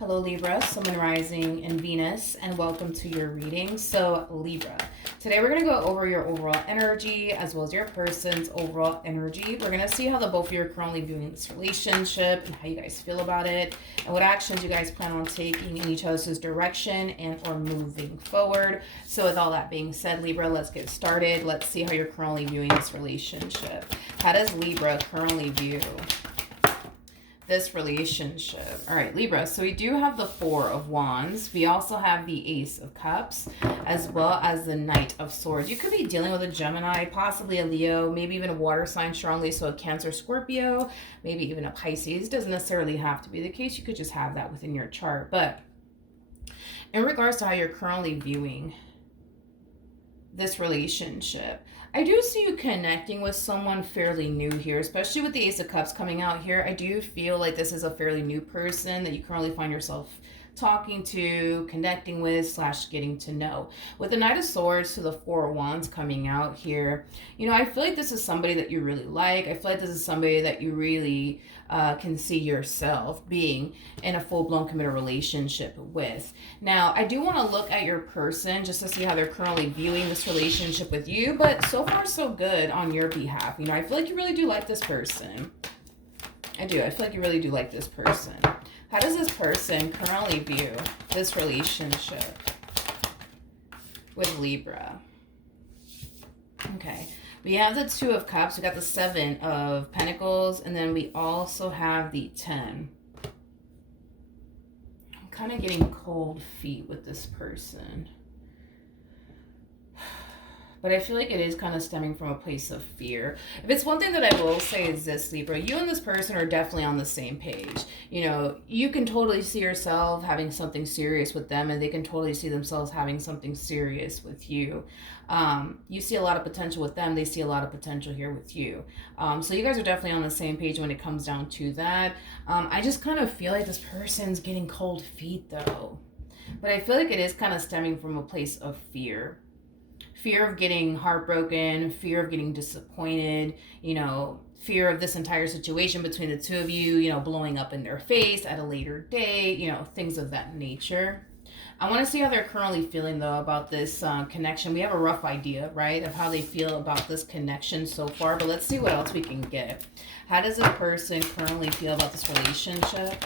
Hello Libra, Sun, Moon, Rising, and Venus, and welcome to your reading. So Libra, today we're going to go over your overall energy as well as your person's overall energy. We're going to see how the both of you are currently viewing this relationship and how you guys feel about it and what actions you guys plan on taking in each other's direction and or moving forward. So with all that being said, Libra, let's get started. Let's see how you're currently viewing this relationship. How does Libra currently view this relationship? All right, Libra, so we do have the Four of Wands. We also have the Ace of Cups, as well as the Knight of Swords. You could be dealing with a Gemini, possibly a Leo, maybe even a water sign strongly, so a Cancer, Scorpio, maybe even a Pisces. Doesn't necessarily have to be the case. You could just have that within your chart. But in regards to how you're currently viewing this relationship, I do see you connecting with someone fairly new here, especially with the Ace of Cups coming out here. I do feel like this is a fairly new person that you currently find yourself talking to, connecting with, slash getting to know. With the Knight of Swords to the Four of Wands coming out here, you know, I feel like this is somebody that you really like. I feel like this is somebody that you really can see yourself being in a full-blown committed relationship with. Now, I do want to look at your person just to see how they're currently viewing this relationship with you, but so far so good on your behalf. You know, I feel like you really do like this person. I do. I feel like you really do like this person. How does this person currently view this relationship with Libra? Okay. We have the Two of Cups. We got the Seven of Pentacles. And then we also have the 10. I'm kind of getting cold feet with this person. But I feel like it is kind of stemming from a place of fear. If it's one thing that I will say is this, Libra, you and this person are definitely on the same page. You know, you can totally see yourself having something serious with them, and they can totally see themselves having something serious with you. You see a lot of potential with them. They see a lot of potential here with you. So you guys are definitely on the same page when it comes down to that. I just kind of feel like this person's getting cold feet, though. But I feel like it is kind of stemming from a place of fear. Fear of getting heartbroken, fear of getting disappointed, you know, fear of this entire situation between the two of you, you know, blowing up in their face at a later date, you know, things of that nature. I want to see how they're currently feeling, though, about this connection. We have a rough idea, right, of how they feel about this connection so far, but let's see what else we can get. How does this person currently feel about this relationship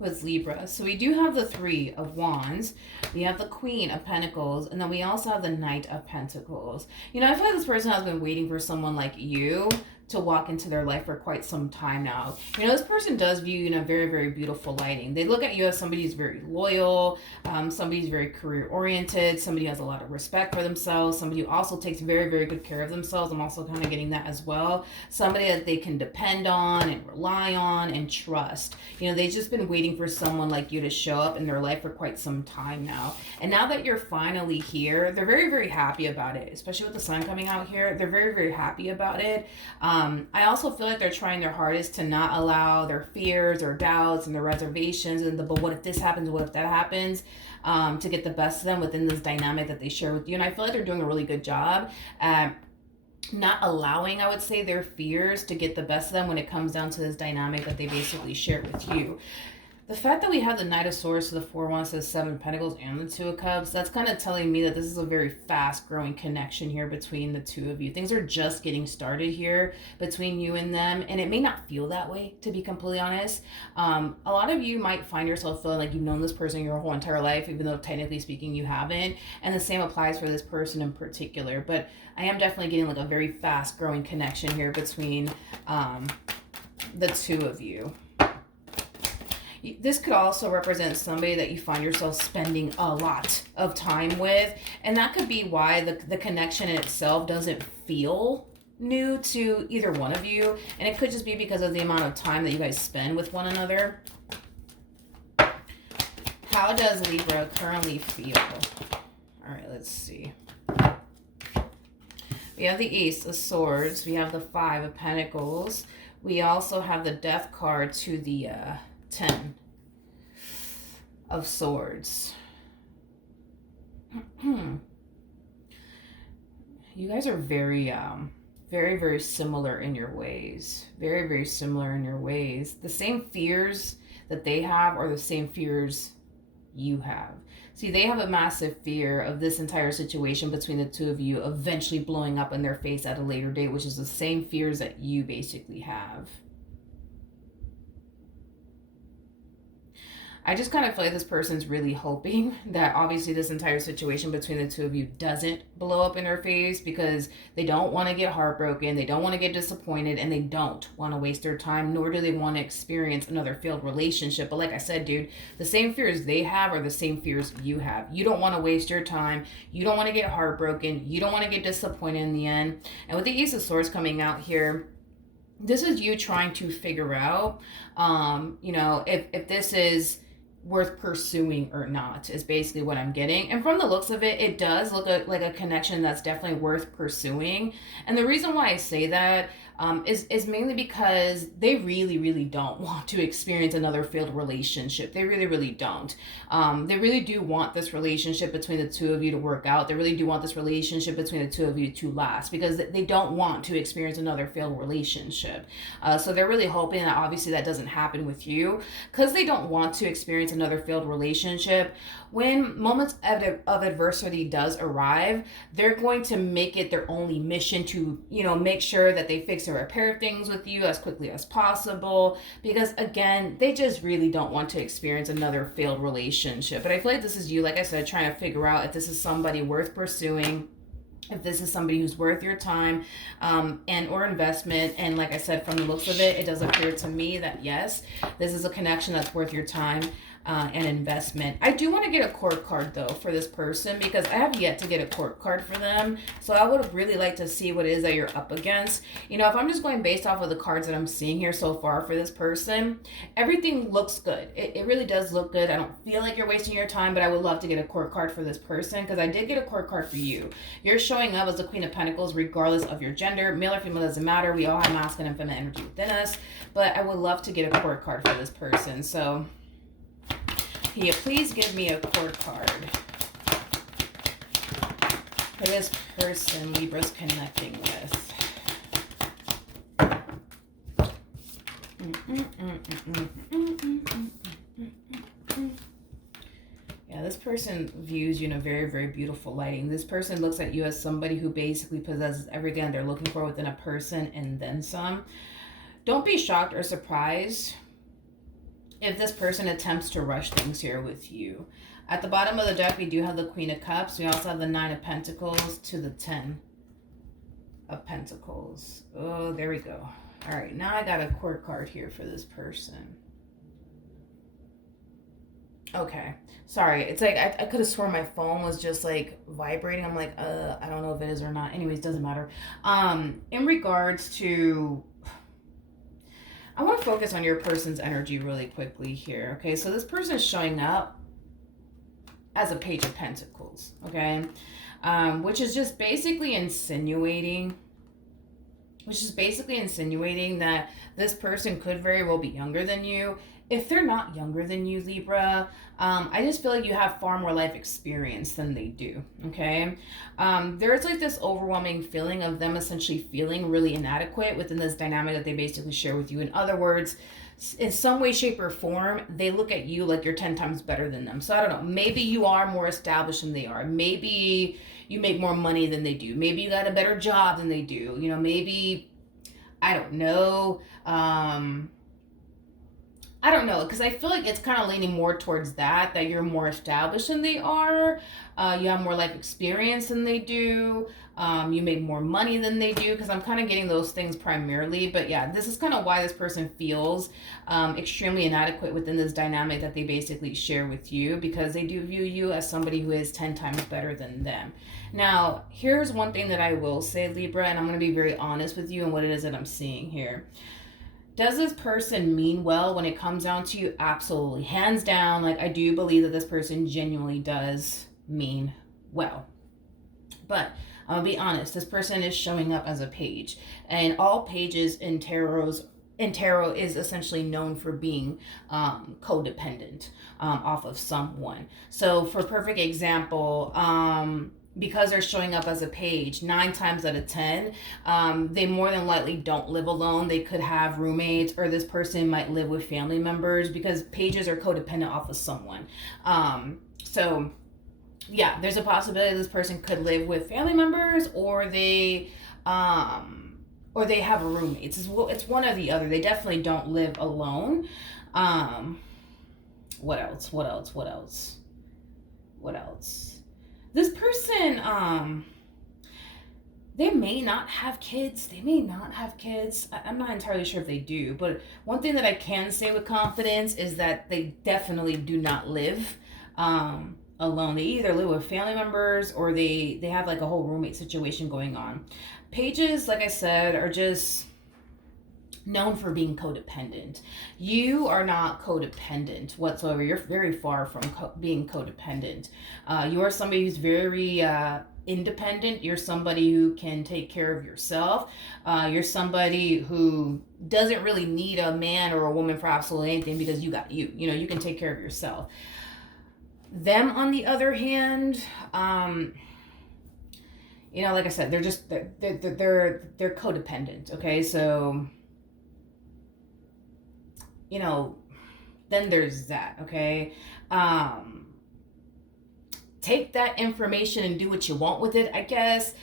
with Libra? So we do have the Three of Wands, we have the Queen of Pentacles, and then we also have the Knight of Pentacles. You know, I feel like this person has been waiting for someone like you to walk into their life for quite some time now. You know, this person does view you in a very, very beautiful lighting. They look at you as somebody who's very loyal, somebody who's very career-oriented, somebody who has a lot of respect for themselves, somebody who also takes very, very good care of themselves. I'm also kind of getting that as well. Somebody that they can depend on and rely on and trust. You know, they've just been waiting for someone like you to show up in their life for quite some time now. And now that you're finally here, they're very, very happy about it, especially with the sun coming out here. They're very, very happy about it. I also feel like they're trying their hardest to not allow their fears or doubts and their reservations and the but what if this happens, what if that happens, to get the best of them within this dynamic that they share with you. And I feel like they're doing a really good job at not allowing, I would say, their fears to get the best of them when it comes down to this dynamic that they basically share with you. The fact that we have the Knight of Swords to the Four of Wands to the Seven of Pentacles and the Two of Cups, that's kind of telling me that this is a very fast-growing connection here between the two of you. Things are just getting started here between you and them, and it may not feel that way, to be completely honest. A lot of you might find yourself feeling like you've known this person your whole entire life, even though technically speaking you haven't, and the same applies for this person in particular. But I am definitely getting like a very fast-growing connection here between the two of you. This could also represent somebody that you find yourself spending a lot of time with. And that could be why the connection in itself doesn't feel new to either one of you. And it could just be because of the amount of time that you guys spend with one another. How does Libra currently feel? All right, let's see. We have the Ace of Swords. We have the Five of Pentacles. We also have the Death card to the 10 of Swords. You guys are very Very, very similar in your ways. Very, very similar in your ways. The same fears that they have are the same fears you have. See, they have a massive fear of this entire situation between the two of you eventually blowing up in their face at a later date, which is the same fears that you basically have. I just kind of feel like this person's really hoping that obviously this entire situation between the two of you doesn't blow up in their face, because they don't want to get heartbroken, they don't want to get disappointed, and they don't want to waste their time, nor do they want to experience another failed relationship. But like I said, dude, the same fears they have are the same fears you have. You don't want to waste your time. You don't want to get heartbroken. You don't want to get disappointed in the end. And with the Ace of Swords coming out here, this is you trying to figure out, if this is worth pursuing or not, is basically what I'm getting. And from the looks of it, it does look like a connection that's definitely worth pursuing. And the reason why I say that is mainly because they really, really don't want to experience another failed relationship. They really, really don't. They really do want this relationship between the two of you to work out. They really do want this relationship between the two of you to last, because they don't want to experience another failed relationship. So they're really hoping that obviously that doesn't happen with you, because they don't want to experience another failed relationship. When moments of adversity does arrive, they're going to make it their only mission to, make sure that they fix and repair things with you as quickly as possible, because again, they just really don't want to experience another failed relationship. But I feel like this is you, like I said, trying to figure out if this is somebody worth pursuing, if this is somebody who's worth your time and or investment. And like I said, from the looks of it, it does appear to me that yes, this is a connection that's worth your time and investment. I do want to get a court card though for this person, because I have yet to get a court card for them. So I would really like to see what it is that you're up against. If I'm just going based off of the cards that I'm seeing here so far for this person, everything looks good. It really does look good. I don't feel like you're wasting your time, but I would love to get a court card for this person, because I did get a court card for you. You're showing up as the Queen of Pentacles regardless of your gender. Male or female doesn't matter. We all have masculine and feminine energy within us. But I would love to get a court card for this person. So can you please give me a court card for this person Libra's connecting with? Yeah, this person views you in a very, very beautiful lighting. This person looks at you as somebody who basically possesses everything they're looking for within a person and then some. Don't be shocked or surprised if this person attempts to rush things here with you. At the bottom of the deck, we do have the Queen of Cups. We also have the Nine of Pentacles to the 10 of Pentacles. Oh, there we go. All right, now I got a court card here for this person. Okay, sorry. It's like I could have sworn my phone was just like vibrating. I'm like, I don't know if it is or not. Anyways, doesn't matter. In regards to, I want to focus on your person's energy really quickly here. Okay, so this person is showing up as a Page of Pentacles. Okay, which is just basically insinuating. That this person could very well be younger than you. If they're not younger than you, Libra, I just feel like you have far more life experience than they do, okay? There's like this overwhelming feeling of them essentially feeling really inadequate within this dynamic that they basically share with you. In other words, in some way, shape, or form, they look at you like you're 10 times better than them. So I don't know, maybe you are more established than they are. Maybe you make more money than they do. Maybe you got a better job than they do. Maybe, I don't know. I don't know, because I feel like it's kind of leaning more towards that you're more established than they are. You have more life experience than they do. You make more money than they do, because I'm kind of getting those things primarily. But yeah, this is kind of why this person feels extremely inadequate within this dynamic that they basically share with you, because they do view you as somebody who is 10 times better than them. Now, here's one thing that I will say, Libra, and I'm going to be very honest with you and what it is that I'm seeing here. Does this person mean well when it comes down to you? Absolutely. Hands down, like I do believe that this person genuinely does mean well. But I'll be honest, this person is showing up as a page. And all pages in tarot is essentially known for being codependent off of someone. So for perfect example, because they're showing up as a page 9 times out of 10, they more than likely don't live alone. They could have roommates, or this person might live with family members, because pages are codependent off of someone. So yeah, there's a possibility this person could live with family members, or they have roommates. It's one or the other. They definitely don't live alone. What else? This person, they may not have kids. I'm not entirely sure if they do, but one thing that I can say with confidence is that they definitely do not live alone. They either live with family members, or they have like a whole roommate situation going on. Pages, like I said, are just known for being codependent. You are not codependent whatsoever. You're very far from being codependent. You are somebody who's very independent. You're somebody who can take care of yourself. You're somebody who doesn't really need a man or a woman for absolutely anything, because you got you. You know, you can take care of yourself. Them, on the other hand, you know, like I said, they're codependent. Okay, so you know, then there's that. Okay, take that information and do what you want with it, I guess.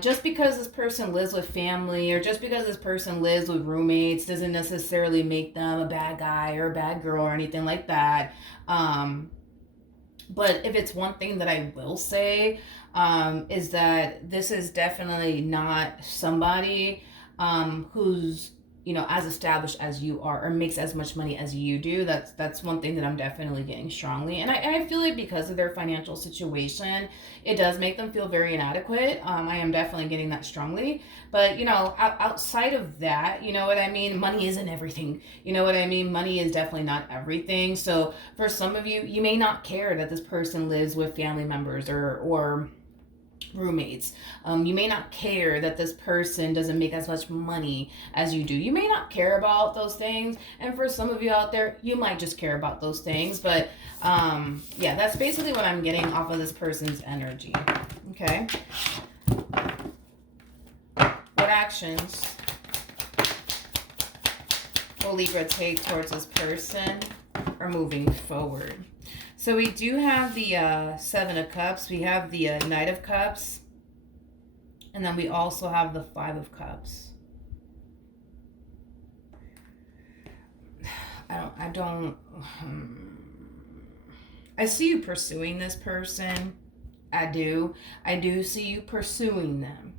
Just because this person lives with family, or just because this person lives with roommates, doesn't necessarily make them a bad guy or a bad girl or anything like that. But if it's one thing that I will say, is that this is definitely not somebody who's, you know, as established as you are, or makes as much money as you do. That's one thing that I'm definitely getting strongly. And I feel like because of their financial situation, it does make them feel very inadequate. I am definitely getting that strongly. But, you know, outside of that, you know what I mean? Money isn't everything. You know what I mean? Money is definitely not everything. So for some of you, you may not care that this person lives with family members or roommates. You may not care that this person doesn't make as much money as you do. You may not care about those things. And for some of you out there, you might just care about those things. But yeah, that's basically what I'm getting off of this person's energy. Okay. What actions will Libra take towards this person, or moving forward? So we do have the Seven of Cups. We have the Knight of Cups. And then we also have the Five of Cups. I see you pursuing this person. I do see you pursuing them.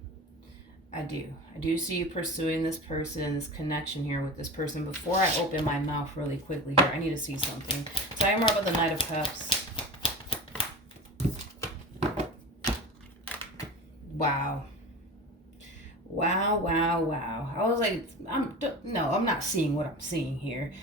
I do see you pursuing this person, this connection here with this person. Before I open my mouth really quickly here, I need to see something. Tell me more about the Knight of Cups. Wow. I was like, I'm not seeing what I'm seeing here.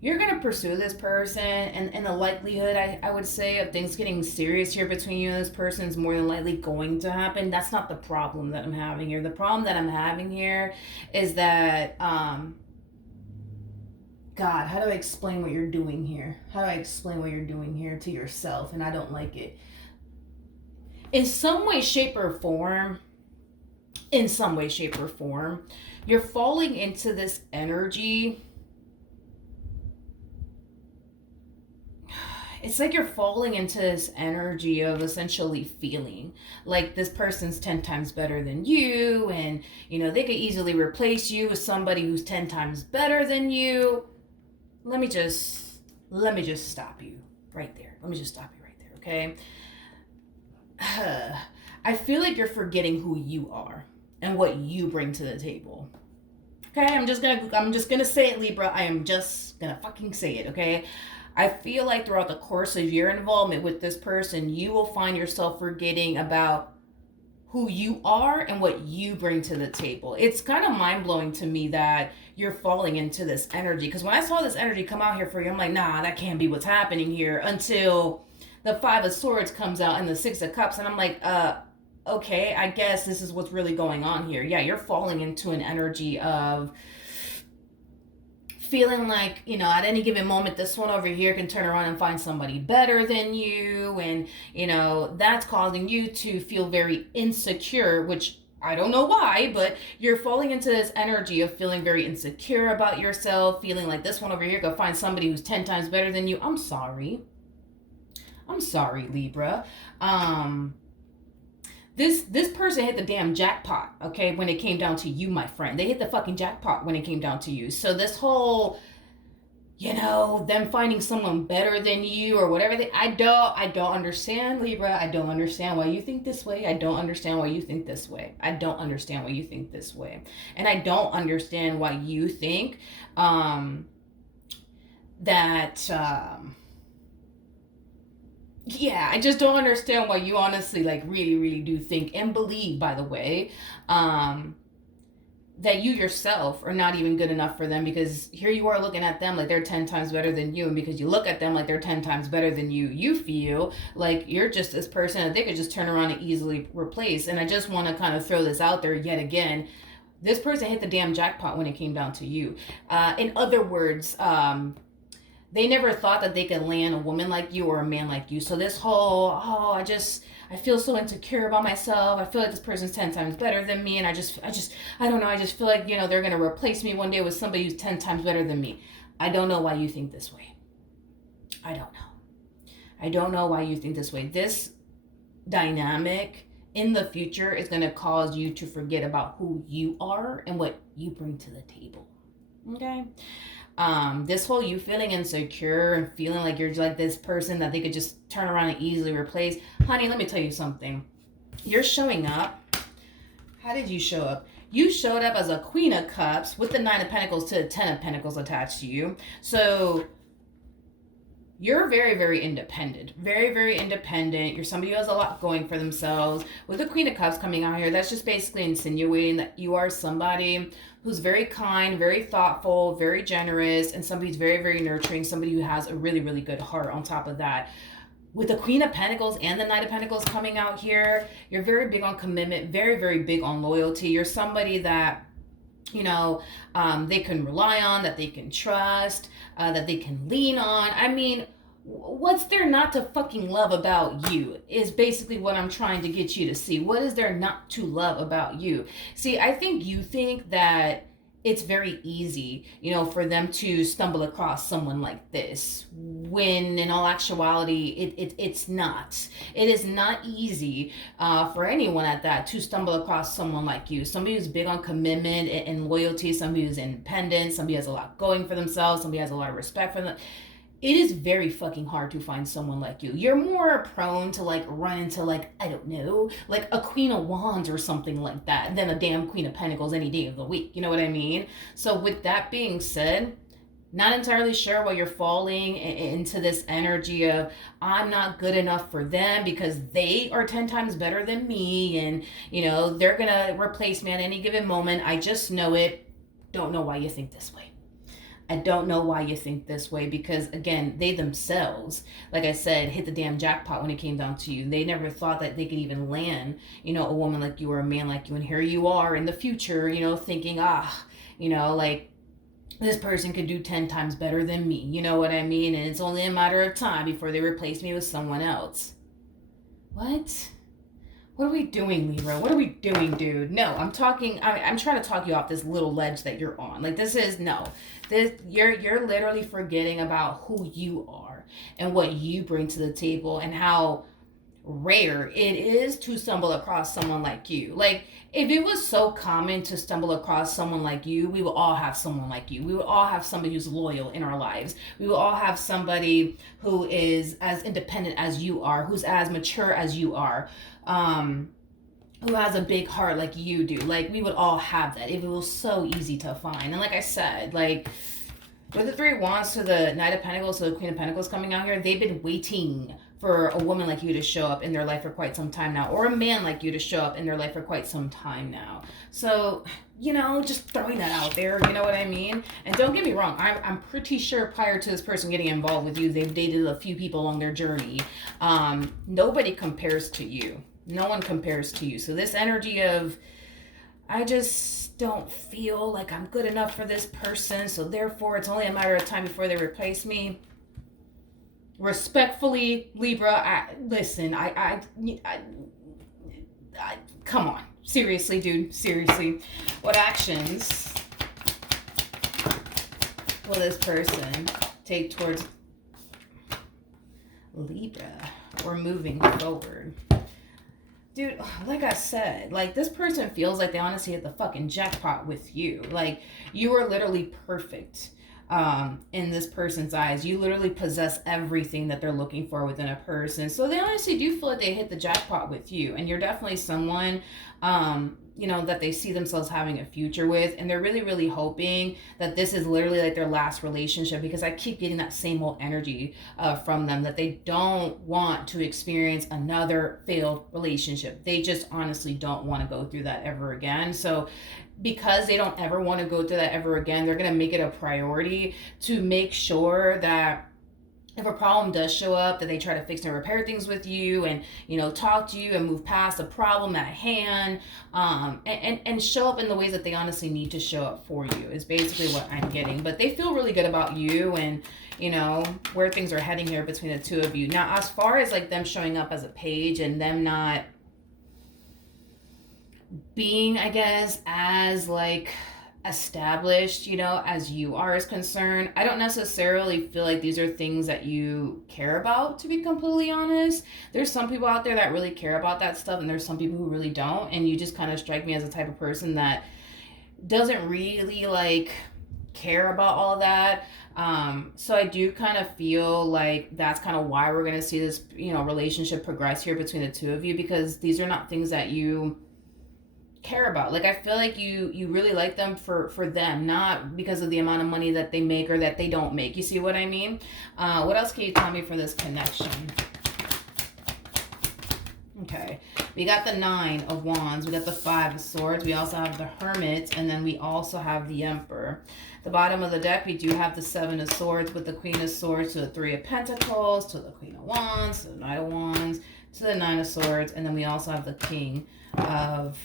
You're going to pursue this person, and the likelihood, I would say, of things getting serious here between you and this person is more than likely going to happen. That's not the problem that I'm having here. The problem that I'm having here is that, God, how do I explain what you're doing here? How do I explain what you're doing here to yourself? And I don't like it. In some way, shape, or form, you're falling into this energy. It's like you're falling into this energy of essentially feeling like this person's 10 times better than you, and you know, they could easily replace you with somebody who's 10 times better than you. Let me just stop you right there. Okay? I feel like you're forgetting who you are and what you bring to the table. Okay? I'm just gonna say it, Libra. I am just gonna fucking say it, okay? I feel like throughout the course of your involvement with this person, you will find yourself forgetting about who you are and what you bring to the table. It's kind of mind-blowing to me that you're falling into this energy. Because when I saw this energy come out here for you, I'm like, nah, that can't be what's happening here, until the Five of Swords comes out and the Six of Cups. And I'm like, okay, I guess this is what's really going on here. Yeah, you're falling into an energy of feeling like, at any given moment, this one over here can turn around and find somebody better than you. And, that's causing you to feel very insecure, which I don't know why, but you're falling into this energy of feeling very insecure about yourself, feeling like this one over here could find somebody who's 10 times better than you. I'm sorry, Libra. This person hit the damn jackpot, okay, when it came down to you, my friend. They hit the fucking jackpot when it came down to you. So this whole, them finding someone better than you or whatever, I don't understand, Libra. I don't understand why you think this way. I don't understand why you think this way. I don't understand why you think this way. And I don't understand why you think that... yeah, I just don't understand why you honestly really, really do think and believe, by the way, that you yourself are not even good enough for them, because here you are looking at them like they're 10 times better than you. And because you look at them like they're 10 times better than you, you feel like you're just this person that they could just turn around and easily replace. And I just want to kind of throw this out there yet again. This person hit the damn jackpot when it came down to you. In other words, they never thought that they could land a woman like you or a man like you. So this whole, I feel so insecure about myself. I feel like this person's 10 times better than me. And I don't know. I just feel like, they're going to replace me one day with somebody who's 10 times better than me. I don't know why you think this way. I don't know. I don't know why you think this way. This dynamic in the future is going to cause you to forget about who you are and what you bring to the table. Okay? This whole you feeling insecure and feeling like you're like this person that they could just turn around and easily replace. Honey, let me tell you something. You're showing up. How did you show up? You showed up as a Queen of Cups with the 9 of Pentacles to the 10 of Pentacles attached to you. So you're very, very independent. Very, very independent. You're somebody who has a lot going for themselves. With the Queen of Cups coming out here, that's just basically insinuating that you are somebody who's very kind, very thoughtful, very generous, and somebody who's very, very nurturing, somebody who has a really, really good heart on top of that. With the Queen of Pentacles and the Knight of Pentacles coming out here, you're very big on commitment, very, very big on loyalty. You're somebody that, they can rely on, that they can trust, that they can lean on. I mean, what's there not to fucking love about you is basically what I'm trying to get you to see. What is there not to love about you? See, I think you think that it's very easy, for them to stumble across someone like this, when in all actuality, it's not. It is not easy for anyone at that to stumble across someone like you. Somebody who's big on commitment and loyalty, somebody who's independent, somebody who has a lot going for themselves, somebody who has a lot of respect for them. It is very fucking hard to find someone like you. You're more prone to run into I don't know, a Queen of Wands or something like that than a damn Queen of Pentacles any day of the week. You know what I mean? So with that being said, not entirely sure why you're falling into this energy of I'm not good enough for them because they are 10 times better than me, and they're gonna replace me at any given moment. I just know it. Don't know why you think this way. I don't know why you think this way, because again, they themselves, like I said, hit the damn jackpot when it came down to you. They never thought that they could even land, a woman like you or a man like you. And here you are in the future, thinking, this person could do 10 times better than me. You know what I mean? And it's only a matter of time before they replace me with someone else. What? What are we doing, Libra? What are we doing, dude? No, I'm trying to talk you off this little ledge that you're on. You're literally forgetting about who you are and what you bring to the table and how rare it is to stumble across someone like you. If it was so common to stumble across someone like you, we will all have someone like you. We will all have somebody who's loyal in our lives. We will all have somebody who is as independent as you are, who's as mature as you are, who has a big heart like you do. We would all have that if it was so easy to find. And like I said, with the 3 of Wands to the Knight of Pentacles to the Queen of Pentacles coming out here, they've been waiting for a woman like you to show up in their life for quite some time now, or a man like you to show up in their life for quite some time now. So, just throwing that out there, you know what I mean? And don't get me wrong, I'm pretty sure prior to this person getting involved with you, they've dated a few people along their journey. Nobody compares to you. No one compares to you. So this energy of I just don't feel like I'm good enough for this person, so therefore it's only a matter of time before they replace me. Respectfully, Libra, listen, I come on. Seriously, dude, seriously. What actions will this person take towards Libra or moving forward? Dude, like I said, like this person feels like they honestly hit the fucking jackpot with you. Like you are literally perfect in this person's eyes. You literally possess everything that they're looking for within a person. So they honestly do feel like they hit the jackpot with you. And you're definitely someone, that they see themselves having a future with. And they're really, really hoping that this is literally like their last relationship, because I keep getting that same old energy from them, that they don't want to experience another failed relationship. They just honestly don't want to go through that ever again. So because they don't ever want to go through that ever again, they're going to make it a priority to make sure that if a problem does show up, that they try to fix and repair things with you, and talk to you and move past the problem at hand, and show up in the ways that they honestly need to show up for you is basically what I'm getting. But they feel really good about you, and where things are heading here between the two of you. Now, as far as like them showing up as a page and them not being, I guess, as like established, as you are is concerned, I don't necessarily feel like these are things that you care about, to be completely honest. There's some people out there that really care about that stuff, and there's some people who really don't, and you just kind of strike me as a type of person that doesn't really like care about all of that. So I do kind of feel like that's kind of why we're going to see this, relationship progress here between the two of you, because these are not things that you care about. Like I feel like you really like them for them, not because of the amount of money that they make or that they don't make. You see what I mean? What else can you tell me for this connection? Okay, we got the 9 of Wands, we got the 5 of Swords, we also have the Hermit, and then we also have the Emperor. The bottom of the deck, we do have the 7 of Swords with the Queen of Swords to the 3 of Pentacles, to the Queen of Wands, to the Knight of Wands, to the 9 of Swords, and then we also have the King of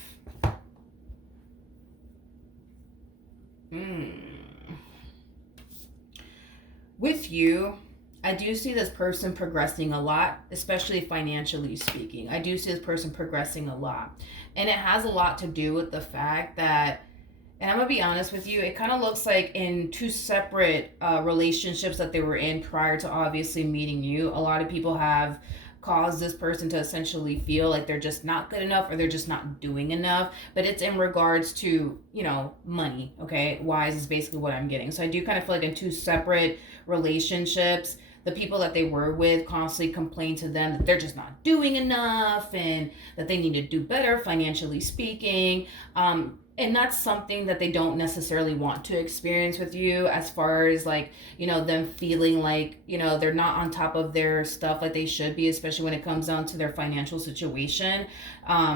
With you, I do see this person progressing a lot, especially financially speaking. I do see this person progressing a lot. And it has a lot to do with the fact that, and I'm going to be honest with you, it kind of looks like in two separate relationships that they were in prior to obviously meeting you, a lot of people have cause this person to essentially feel like they're just not good enough or they're just not doing enough. But it's in regards to, money, okay? Wise is basically what I'm getting. So I do kind of feel like in two separate relationships, the people that they were with constantly complain to them that they're just not doing enough and that they need to do better financially speaking. And that's something that they don't necessarily want to experience with you, as far as like, them feeling like, they're not on top of their stuff like they should be, especially when it comes down to their financial situation.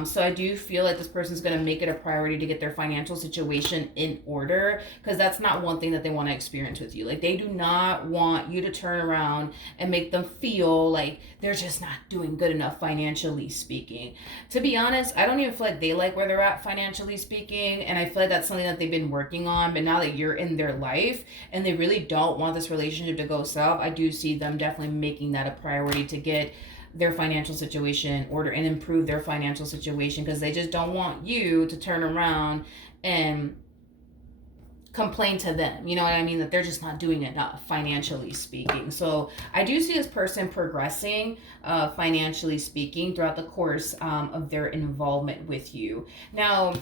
So I do feel like this person's going to make it a priority to get their financial situation in order, because that's not one thing that they want to experience with you. Like they do not want you to turn around and make them feel like they're just not doing good enough financially speaking. To be honest, I don't even feel like they like where they're at financially speaking, and I feel like that's something that they've been working on. But now that you're in their life and they really don't want this relationship to go south, I do see them definitely making that a priority to get their financial situation in order and improve their financial situation, because they just don't want you to turn around and complain to them, you know what I mean, that they're just not doing enough financially speaking. So I do see this person progressing financially speaking throughout the course of their involvement with you. Now,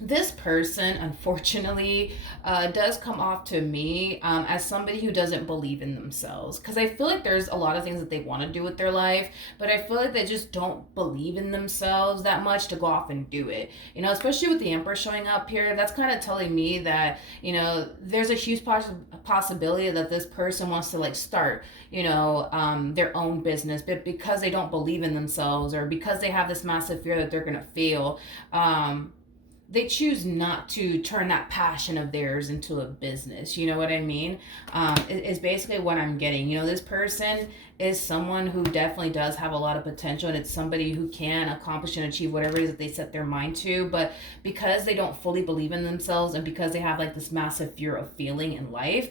this person, unfortunately, does come off to me as somebody who doesn't believe in themselves. Because I feel like there's a lot of things that they want to do with their life, but I feel like they just don't believe in themselves that much to go off and do it. Especially with the Emperor showing up here, that's kind of telling me that, there's a huge possibility that this person wants to like start, their own business, but because they don't believe in themselves or because they have this massive fear that they're going to fail, they choose not to turn that passion of theirs into a business. You know what I mean? Is basically what I'm getting. You know, this person is someone who definitely does have a lot of potential, and it's somebody who can accomplish and achieve whatever it is that they set their mind to. But because they don't fully believe in themselves, and because they have like this massive fear of failing in life,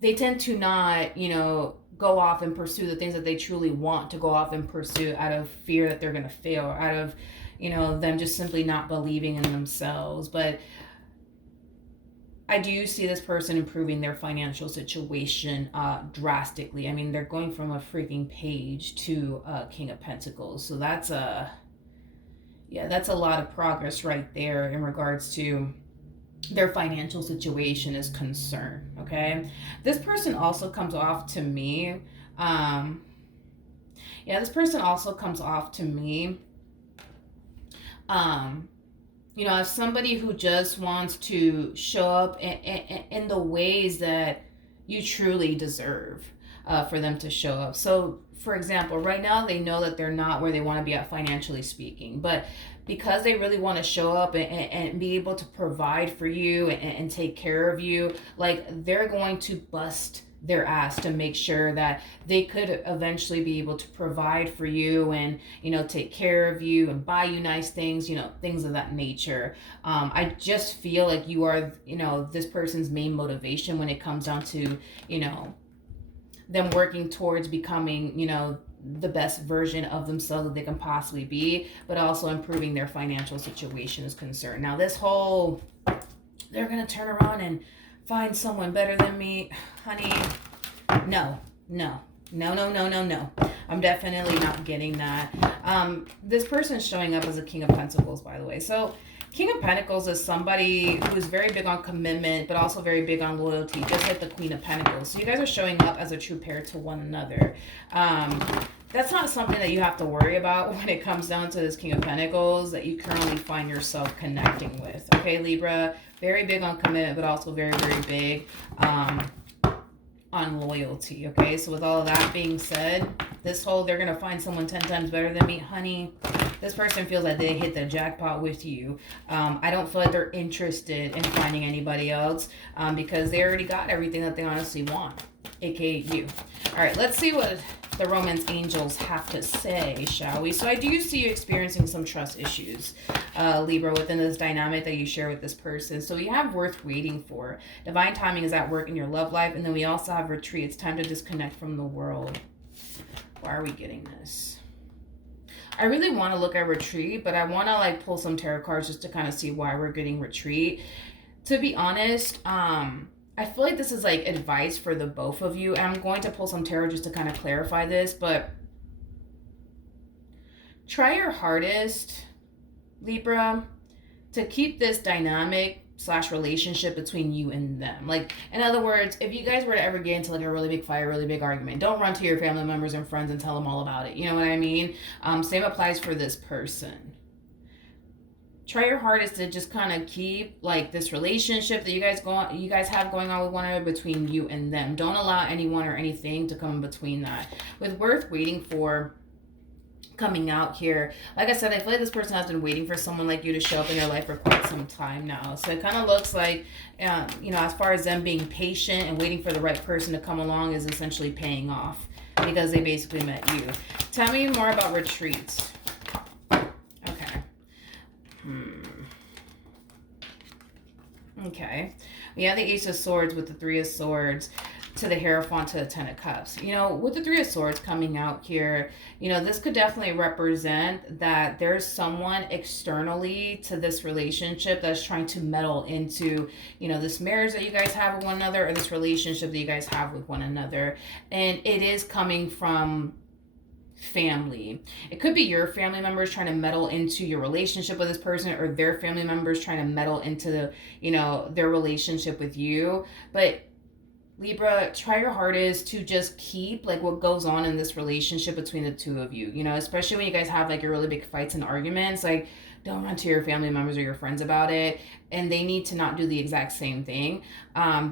they tend to not, you know, go off and pursue the things that they truly want to go off and pursue out of fear that they're going to fail, out of, you know, them just simply not believing in themselves. But I do see this person improving their financial situation drastically. I mean, they're going from a freaking page to King of Pentacles. So that's that's a lot of progress right there in regards to their financial situation is concerned. Okay, this person also comes off to me. This person also comes off to me. You know, as somebody who just wants to show up in the ways that you truly deserve for them to show up. So, for example, right now they know that they're not where they want to be at financially speaking, but because they really want to show up and be able to provide for you and take care of you, like they're going to bust their ass to make sure that they could eventually be able to provide for you and, you know, take care of you and buy you nice things, you know, things of that nature. I just feel like you are, you know, this person's main motivation when it comes down to, you know, them working towards becoming, you know, the best version of themselves that they can possibly be, but also improving their financial situation is concerned. Now, this whole, they're going to turn around and find someone better than me, honey, no. I'm definitely not getting that. This person's showing up as a King of Pentacles, by the way. So King of Pentacles is somebody who is very big on commitment, but also very big on loyalty, just like the Queen of Pentacles. So you guys are showing up as a true pair to one another. That's not something that you have to worry about when it comes down to this King of Pentacles that you currently find yourself connecting with. Okay, Libra, very big on commitment, but also very, very big on loyalty. Okay, so with all of that being said, this whole they're going to find someone 10 times better than me, honey, this person feels like they hit the jackpot with you. I don't feel like they're interested in finding anybody else because they already got everything that they honestly want, aka you. All right, let's see what the romance angels have to say, shall we? So I do see you experiencing some trust issues, Libra, within this dynamic that you share with this person. So we have worth waiting for. Divine timing is at work in your love life. And then we also have retreat. It's time to disconnect from the world. Why are we getting this? I really want to look at retreat, but I want to like pull some tarot cards just to kind of see why we're getting retreat. To be honest, I feel like this is like advice for the both of you. And I'm going to pull some tarot just to kind of clarify this, but try your hardest, Libra, to keep this dynamic / relationship between you and them. Like, in other words, if you guys were to ever get into like a really big fight, really big argument, don't run to your family members and friends and tell them all about it. You know what I mean? Same applies for this person. Try your hardest to just kind of keep like this relationship that you guys have going on with one another between you and them. Don't allow anyone or anything to come in between that. With worth waiting for coming out here, like I said, I feel like this person has been waiting for someone like you to show up in their life for quite some time now. So it kind of looks like, you know, as far as them being patient and waiting for the right person to come along is essentially paying off because they basically met you. Tell me more about retreats. Okay. We have the Ace of Swords with the Three of Swords to the Hierophant to the Ten of Cups. You know, with the Three of Swords coming out here, you know, this could definitely represent that there's someone externally to this relationship that's trying to meddle into, you know, this marriage that you guys have with one another or this relationship that you guys have with one another. And it is coming from family. It could be your family members trying to meddle into your relationship with this person, or their family members trying to meddle into the, you know, their relationship with you. But Libra, try your hardest to just keep like what goes on in this relationship between the two of you, you know, especially when you guys have like your really big fights and arguments. Like, don't run to your family members or your friends about it. And they need to not do the exact same thing,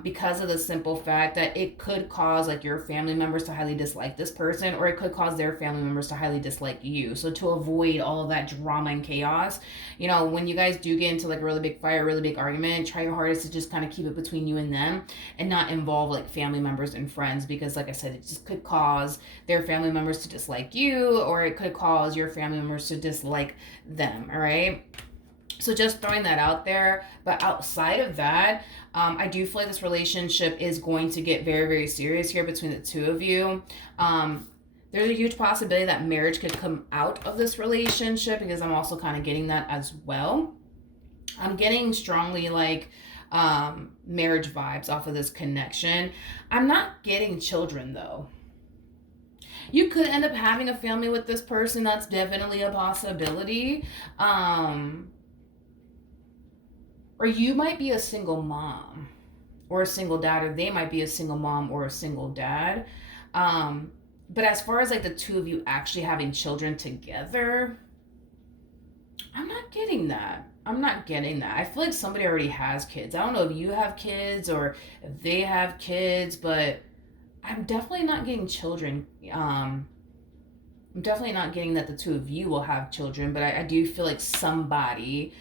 because of the simple fact that it could cause like your family members to highly dislike this person, or it could cause their family members to highly dislike you. So to avoid all of that drama and chaos, when you guys do get into like a really big fight, a really big argument, try your hardest to just kind of keep it between you and them and not involve like family members and friends, because like I said, it just could cause their family members to dislike you, or it could cause your family members to dislike them. All right. So just throwing that out there. But outside of that, I do feel like this relationship is going to get very, very serious here between the two of you. There's a huge possibility that marriage could come out of this relationship, because I'm also kind of getting that as well. I'm getting strongly like marriage vibes off of this connection. I'm not getting children though. You could end up having a family with this person. That's definitely a possibility. Or you might be a single mom or a single dad, or they might be a single mom or a single dad. But as far as like the two of you actually having children together, I'm not getting that. I feel like somebody already has kids. I don't know if you have kids or if they have kids, but I'm definitely not getting children. I'm definitely not getting that the two of you will have children, but I do feel like somebody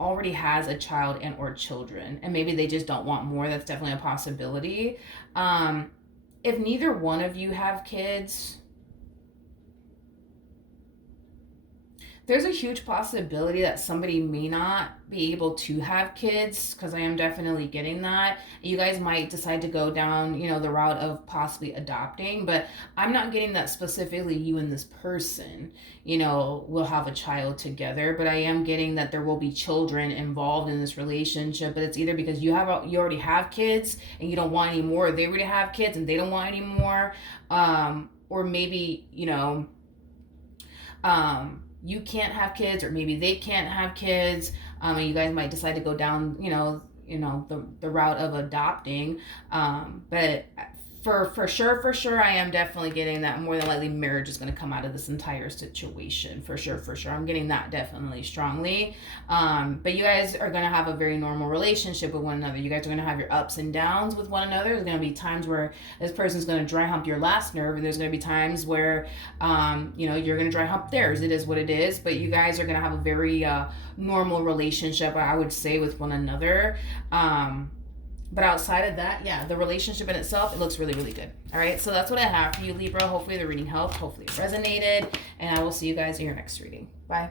already has a child and or children, and maybe they just don't want more. That's definitely a possibility. If neither one of you have kids, there's a huge possibility that somebody may not be able to have kids, because I am definitely getting that. You guys might decide to go down, the route of possibly adopting, but I'm not getting that specifically you and this person, will have a child together. But I am getting that there will be children involved in this relationship, but it's either because you already have kids and you don't want any more, or they already have kids and they don't want any more, or maybe, you can't have kids, or maybe they can't have kids, and you guys might decide to go down, the route of adopting. But for sure, I am definitely getting that more than likely marriage is going to come out of this entire situation. For sure. I'm getting that definitely strongly. But you guys are going to have a very normal relationship with one another. You guys are going to have your ups and downs with one another. There's going to be times where this person's going to dry hump your last nerve, and there's going to be times where, you're going to dry hump theirs. It is what it is. But you guys are going to have a very normal relationship, I would say, with one another. But outside of that, yeah, the relationship in itself, it looks really, really good. All right, so that's what I have for you, Libra. Hopefully the reading helped. Hopefully it resonated. And I will see you guys in your next reading. Bye.